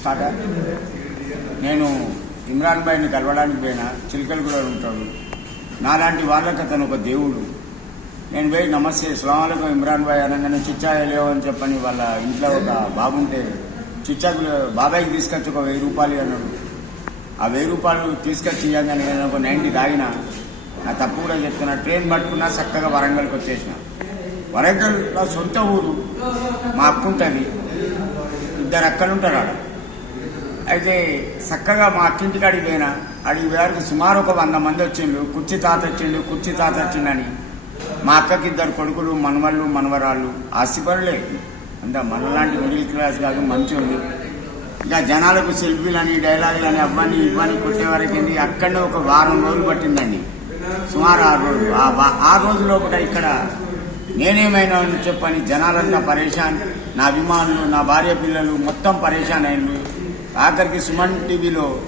Start నేను ఇమ్రాన్ భాయ్ని కలవడానికి పోయినా చిలకలు కూడా ఉంటాడు నాలాంటి వాళ్ళకి అతను ఒక దేవుడు. నేను పోయి నమస్తే స్లాంలకు ఇమ్రాన్ భాయ్ అనగానే చిచ్చా లేవు అని చెప్పని వాళ్ళ ఇంట్లో ఒక బాబుంటే చిచ్చాకు బాబాయ్కి తీసుకొచ్చి ఒక వెయ్యి రూపాయలు అన్నాడు. ఆ వెయ్యి రూపాయలు తీసుకొచ్చి ఇవ్వగానే నేను ఒక నైన్టీ తాగిన. నా తప్పు కూడా చెప్తున్నా. ట్రైన్ పట్టుకున్నా చక్కగా వరంగల్కి వచ్చేసిన. వరంగల్ నా సొంత ఊరు. మా అక్క ఉంటుంది. ఇద్దరు అక్కలు ఉంటారు ఆడ. అయితే చక్కగా మా అట్టింటికి అడిగిపోయినా అడిగి వేరకు సుమారు ఒక వంద మంది వచ్చిండు కుర్చీ తాత వచ్చిండు కుర్చీ తాత వచ్చిండని. మా అక్కకి ఇద్దరు కొడుకులు మనవళ్ళు మనవరాళ్ళు ఆస్తిపరులే. అంత మనలాంటి మిడిల్ క్లాస్ కాదు మంచి ఉంది ఇంకా జనాలకు సెల్ఫీలని డైలాగులని అవ్వని ఇవ్వని కొట్టే ఏంది? అక్కడనే ఒక వారం రోజులు పట్టిందండి. సుమారు ఆరు రోజులు. ఆ వా- ఆ రోజు లోపల ఇక్కడ నేనేమైనా అని చెప్పని జనాలంతా పరేషాన్. నా అభిమానులు నా భార్య పిల్లలు మొత్తం పరేషాన్ అయ్యిండు ఆఖరికి సుమన్ టీవీలో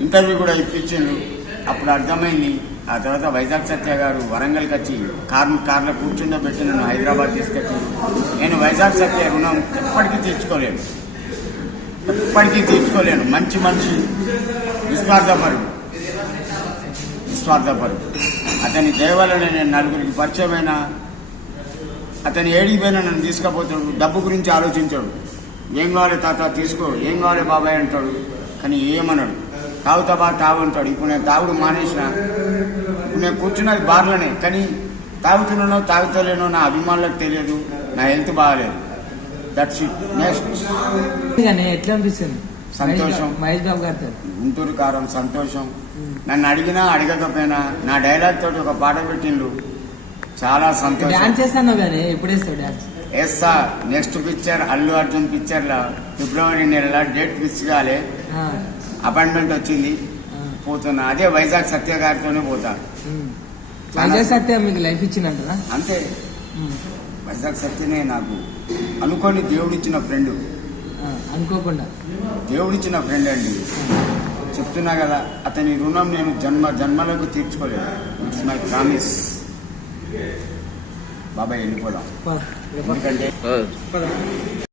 ఇంటర్వ్యూ కూడా ఇప్పించిండు. అప్పుడు అర్థమైంది. ఆ తర్వాత వైజాగ్ సత్య గారు వరంగల్కి వచ్చి కార్ కార్లో కూర్చుండబెట్టి నన్ను హైదరాబాద్ తీసుకొచ్చి నేను వైజాగ్ సత్య రుణం ఎప్పటికీ తీర్చుకోలేను. ఎప్పటికీ తీర్చుకోలేను. మంచి మనిషి నిస్వార్థపరుడు. నిస్వార్థపరుడు. అతని దేవాలనే నేను నలుగురికి పరిచయమైన అతని ఏడికి పోయినా నన్ను తీసుకుపోతాడు డబ్బు గురించి ఆలోచించాడు. ఏం కావాలి తాత? తీసుకో. ఏం కావాలి బాబాయ్ అంటాడు. కానీ ఏమన్నాడు తాగుతావా తాగు అంటాడు. ఇప్పుడు నేను తాగుడు మానేసిన. ఇప్పుడు నేను కూర్చున్నది బార్లోనే. కానీ తాగుతున్నానో తాగుతలేనో నా అభిమానులకు తెలియదు. నా హెల్త్ బాగాలేదు. దట్స్ ఇట్ నెక్స్ట్ ఎట్లా అనిపిస్తుంది? సంతోషం. మహేష్ బాబు గారితో? గుంటూరు కారం సంతోషం. నన్ను అడిగినా అడగకపోయినా నా డైలాగ్ తోటి ఒక పాట పెట్టిండు. చాలా సంతోషం. డాన్స్ చేస్తాను కానీ ఎప్పుడు వేస్తావు dance? Yes sir next picture Allu Arjun పిక్చర్లో ఫిబ్రవరి నెలలో డేట్ ఫిక్స్ కాలే. అపాయింట్మెంట్ వచ్చింది. పోతున్నా. అదే వైజాగ్ సత్య గారితోనే పోతా. వైజాగ్ సత్య మీకు లైఫ్ ఇచ్చిందంటారా అంతే. వైజాగ్ సత్యనే నాకు. అనుకోని దేవుడిచ్చిన ఫ్రెండ్ అనుకోకుండా. దేవుడిచ్చిన ఫ్రెండ్ అండి. చెప్తున్నా కదా అతని రుణం నేను జన్మ జన్మలకు తీర్చుకోలేదు. ఇట్స్ మై ప్రామిస్ బాబాయ్ వెళ్ళిపోదాం పద. ఎందుకంటే.